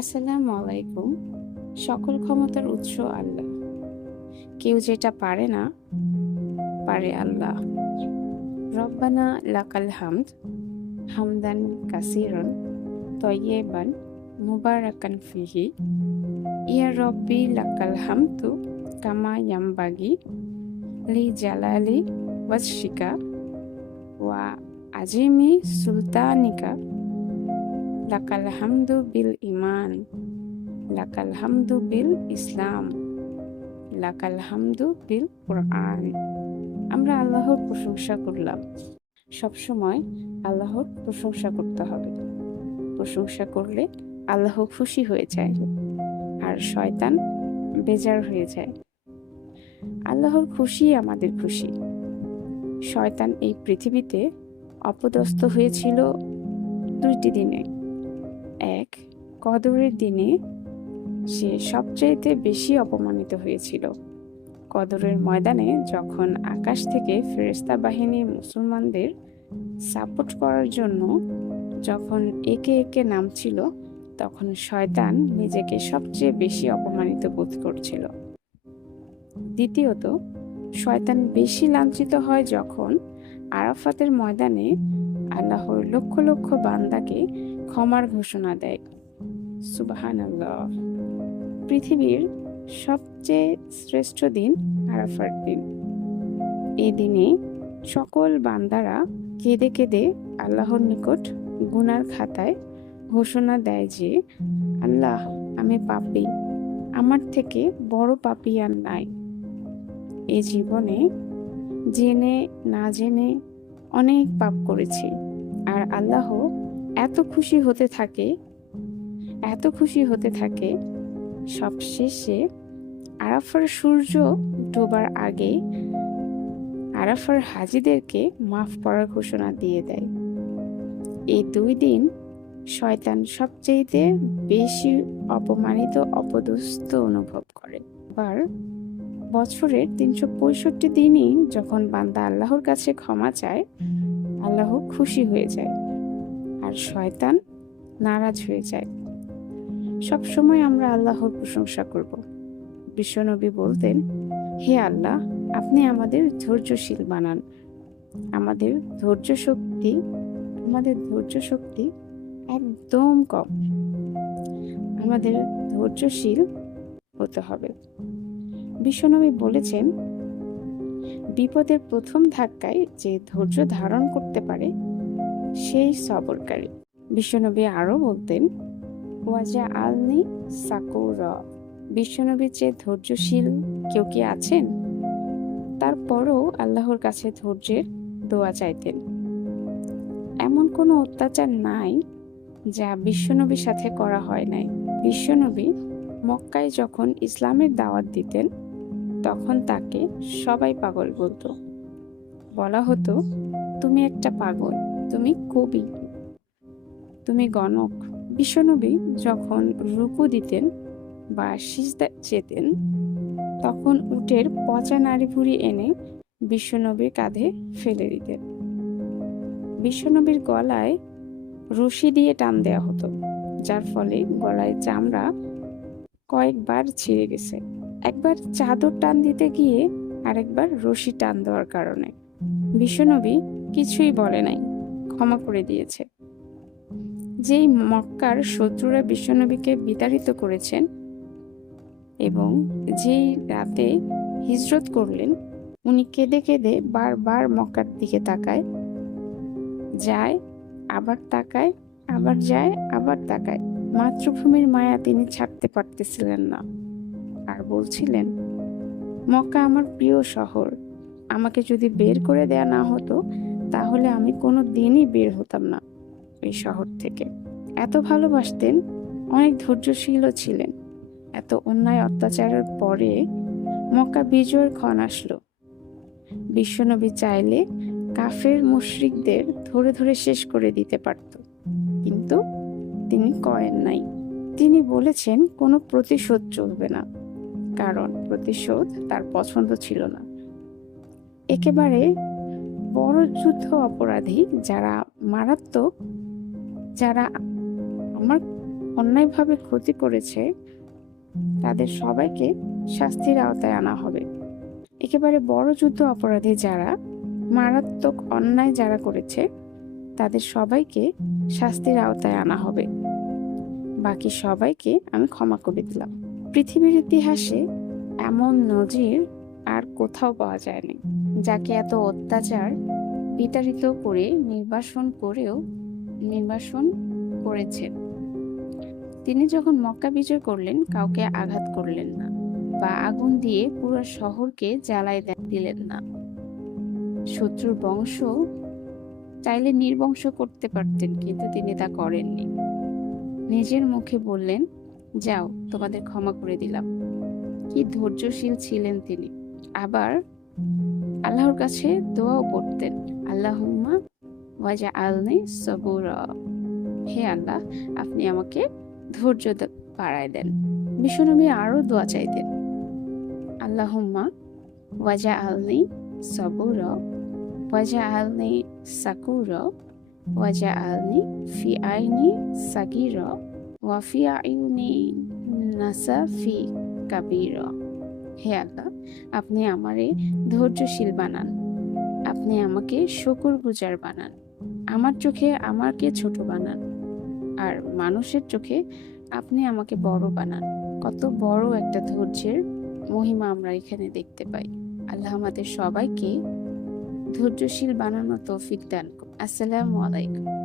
আসসালামু আলাইকুম। সকল ক্ষমতার উৎস আল্লাহ। কেউ যেটা পারে না, পারে আল্লাহ। রব্বানা লাকাল হামদ, হামদান কাসিরন তৈয়েবান মুবারাকান ফিহি। ইয়া রব্বি লাকাল হামদু কামা ইয়ামবাগি লি জালালি ওয়াশিকা ওয়া আজিমি সুলতানিকা। লাকাল হামদু বিল ইমান, লাকাল হামদু বিল ইসলাম, লাকাল হামদু বিল কোরআন। আমরা আল্লাহর প্রশংসা করলাম। সবসময় আল্লাহর প্রশংসা করতে হবে। প্রশংসা করলে আল্লাহ খুশি হয়ে যায় আর শয়তান বেজার হয়ে যায়। আল্লাহর খুশি, আমাদের খুশি। শয়তান এই পৃথিবীতে অপদস্থ হয়েছিল দুইটি দিনে। কদরের দিনে সে সবচাইতে বেশি অপমানিত হয়েছিল। কদরের ময়দানে যখন আকাশ থেকে ফেরেস্তা বাহিনী মুসলমানদের সাপোর্ট করার জন্য যখন একে একে নামছিল, তখন শয়তান নিজেকে সবচেয়ে বেশি অপমানিত বোধ করছিল। দ্বিতীয়ত, শয়তান বেশি লাঞ্ছিত হয় যখন আরাফাতের ময়দানে আল্লাহর লক্ষ লক্ষ বান্দাকে ক্ষমার ঘোষণা দেয়। সুবাহান পৃথিবীর সবচেয়ে শ্রেষ্ঠ দিন আরাফার দিন। এই দিনে সকল বান্দারা কেঁদে কেঁদে আল্লাহর নিকট গুনার খাতায় ঘোষণা দেয় যে, আল্লাহ, আমি পাপি। আমার থেকে বড় পাপি আর নাই। এই জীবনে জেনে, না জেনে অনেক পাপ করেছি। আর আল্লাহ এত খুশি হতে থাকে এত খুশি হতে থাকে। সবশেষে আরাফার সূর্য ডোবার আগে আরাফার হাজিদেরকে মাফ করার ঘোষণা দিয়ে দেয়। এই দুই দিন শয়তান সবচেয়েতে বেশি অপমানিত, অপদস্থ অনুভব করে। আবার বছরের তিনশো পঁয়ষট্টি দিনই যখন বান্দা আল্লাহর কাছে ক্ষমা চায়, আল্লাহ খুশি হয়ে যায় আর শয়তান নারাজ হয়ে যায়। সবসময় আমরা আল্লাহর প্রশংসা করব। বিশ্বনবী বলতেন, হে আল্লাহ, আপনি আমাদের ধৈর্যশীল বানান। আমাদের ধৈর্য শক্তি আমাদের ধৈর্য শক্তি একদম কম। আমাদের ধৈর্যশীল হতে হবে। বিশ্বনবী বলেছেন, বিপদের প্রথম ধাক্কায় যে ধৈর্য ধারণ করতে পারে, সেই সবরকারী। বিশ্বনবী আরও বলতেন ওয়াজা আলনি সাকুর বিশ্বনবীর চেয়ে ধৈর্যশীল কেউ কি আছেন? তারপরও আল্লাহর কাছে ধৈর্যের দোয়া চাইতেন। এমন কোনো অত্যাচার নাই যা বিশ্বনবীর সাথে করা হয় নাই। বিশ্বনবী মক্কায় যখন ইসলামের দাওয়াত দিতেন, তখন তাকে সবাই পাগল বলতো। বলা হতো, তুমি একটা পাগল, তুমি কবি, তুমি গণক বিশ্বনবী যখন রুকু দিতেন বা সিজদা যেতেন তখন উটের পচা নাড়ি ভুড়ি এনে বিশ্বনবীর কাঁধে ফেলে দিতেন। বিশ্বনবীর গলায় রশি দিয়ে টান দেওয়া হতো, যার ফলে গলায় চামড়া কয়েকবার ছিঁড়ে গেছে। একবার চাদর টান দিতে গিয়ে আরেকবার রশি টান দেওয়ার কারণে। বিশ্বনবী কিছুই বলে নাই, ক্ষমা করে দিয়েছে। যেই মক্কার শত্রুরা বিশ্বনবীকে বিতাড়িত করেছেন এবং যেই রাতে হিজরত করলেন, উনি কেঁদে কেঁদে বারবার মক্কার দিকে তাকায়। যায়, আবার তাকায়, আবার যায়, আবার তাকায়। মাতৃভূমির মায়া তিনি ছাড়তে পারতেছিলেন না। আর বলছিলেন, মক্কা আমার প্রিয় শহর। আমাকে যদি বের করে দেয়া না হতো, তাহলে আমি কোনো দিনই বের হতাম না এই শহর থেকে। এত ভালোবাসতেন, অনেক ধৈর্যশীলও ছিলেন। এত অন্যায় অত্যাচারের পরে মক্কা বিজয়ের ক্ষণ আসলো। বিশ্বনবী চাইলে কাফের মুশরিকদের ধরে ধরে শেষ করে দিতে পারত, কিন্তু তিনি করেন নাই। তিনি বলেছেন, কোনো প্রতিশোধ চলবে না, কারণ প্রতিশোধ তার পছন্দ ছিল না। একেবারে বড় যুদ্ধ অপরাধী যারা মারাত্মক, যারা আমার অন্যায়ভাবে ক্ষতি করেছে, তাদের সবাইকে শাস্তির আওতায় আনা হবে। একেবারে বড় যুদ্ধ অপরাধী যারা, মারাত্মক অন্যায় যারা করেছে, তাদের সবাইকে শাস্তির আওতায় আনা হবে। বাকি সবাইকে আমি ক্ষমা করে দিলাম। পৃথিবীর ইতিহাসে এমন নজির আর কোথাও পাওয়া যায়নি, যাকে এত অত্যাচার বিতাড়িত করে নির্বাসন করেও নির্বাসন করেছেন। তিনি যখন মক্কা বিজয় করলেন, কাউকে আঘাত করলেন না বা আগুন দিয়ে পুরো শহরকে জ্বালায় দিলেন না। শত্রুর বংশ চাইলে নির্বংশ করতে পারতেন, কিন্তু তিনি তা করেননি। নিজের মুখে বললেন, যাও, তোমাদের ক্ষমা করে দিলাম। কি ধৈর্যশীল ছিলেন তিনি। আবার আল্লাহর কাছে দোয়াও করতেন, আল্লাহুম্মা ওয়াজা আলনি সবুর। হে আল্লাহ, আপনি আমাকে ধৈর্য বাড়ায় দেন। বিশ্বনবী আরও দোয়া চাইতেন। আল্লাহুম্মা ওয়াজা আলনি সবুর ওয়াজা আলনি সাকুর ওয়াজা আলনি ফি আইনি সাগির, ওয়া ফি আইনি নাসা ফি কাবির। হে আল্লাহ, আপনি আমারে ধৈর্যশীল বানান। আপনি আমাকে শুকুর গুজার বানান। আমার চোখে আমাকে ছোট বানান। আর মানুষের চোখে আপনি আমাকে বড় বানান। কত বড় একটা ধৈর্যের মহিমা আমরা এখানে দেখতে পাই। আল্লাহ আমাদের সবাইকে ধৈর্যশীল বানানো তৌফিক দান। আসসালামু আলাইকুম।